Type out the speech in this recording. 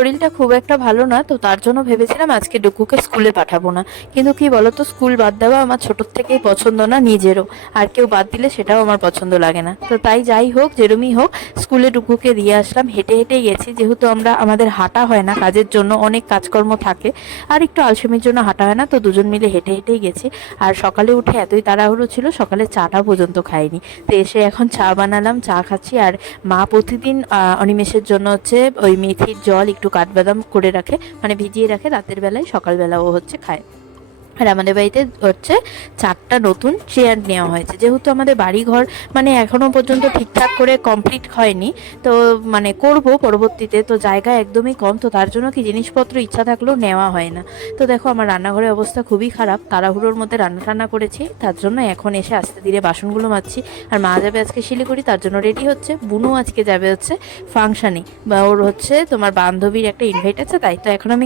শরীরটা খুব একটা ভালো না, তো তার জন্য ভেবেছিলাম আজকে ডুকুকে স্কুলে পাঠাবো না। কিন্তু কি বলতো, স্কুল বাদ দেওয়া আমার ছোটোর থেকেই পছন্দ না, নিজেরও। আর কেউ বাদ দিলে সেটাও আমার পছন্দ লাগে না। তো তাই যাই হোক, যেরমই হোক, স্কুলে ডুকুকে দিয়ে আসলাম। হেঁটে হেঁটে গেছি, যেহেতু আমরা, আমাদের হাঁটা হয় না কাজের জন্য, অনেক কাজকর্ম থাকে। আর একটু আলসেমির জন্য হাঁটা হয় না, তো দুজন মিলে হেঁটে হেঁটেই গেছি। আর সকালে উঠে এতই তাড়াহুড়ো ছিল, সকালে চাটা পর্যন্ত খাইনি। তো এসে এখন চা বানালাম, চা খাচ্ছি। আর মা প্রতিদিন অনিমেষের জন্য হচ্ছে ওই মেথির জল একটু কাঠবাদাম করে রাখে মানে ভিজিয়ে রাখে রাতের বেলায় সকালবেলাও হচ্ছে খায়। আর আমাদের বাড়িতে হচ্ছে চারটা নতুন চেয়ার নেওয়া হয়েছে। যেহেতু আমাদের বাড়ি ঘর মানে এখনও পর্যন্ত ঠিকঠাক করে কমপ্লিট হয়নি, তো মানে করব পরবর্তীতে, তো জায়গা একদমই কম, তো তার জন্য কি জিনিসপত্র ইচ্ছা থাকলেও নেওয়া হয় না। তো দেখো আমার রান্নাঘরের অবস্থা খুবই খারাপ, তাড়াহুড়োর মধ্যে রান্না টান্না করেছি, তার জন্য এখন এসে আস্তে ধীরে বাসনগুলো মাজছি। আর মা যাবে আজকে শিলিগুড়ি, তার জন্য রেডি হচ্ছে। বুনু আজকে যাবে হচ্ছে ফাংশানে বা ওর হচ্ছে তোমার বান্ধবীর একটা ইনভাইট আছে, তাই তো এখন আমি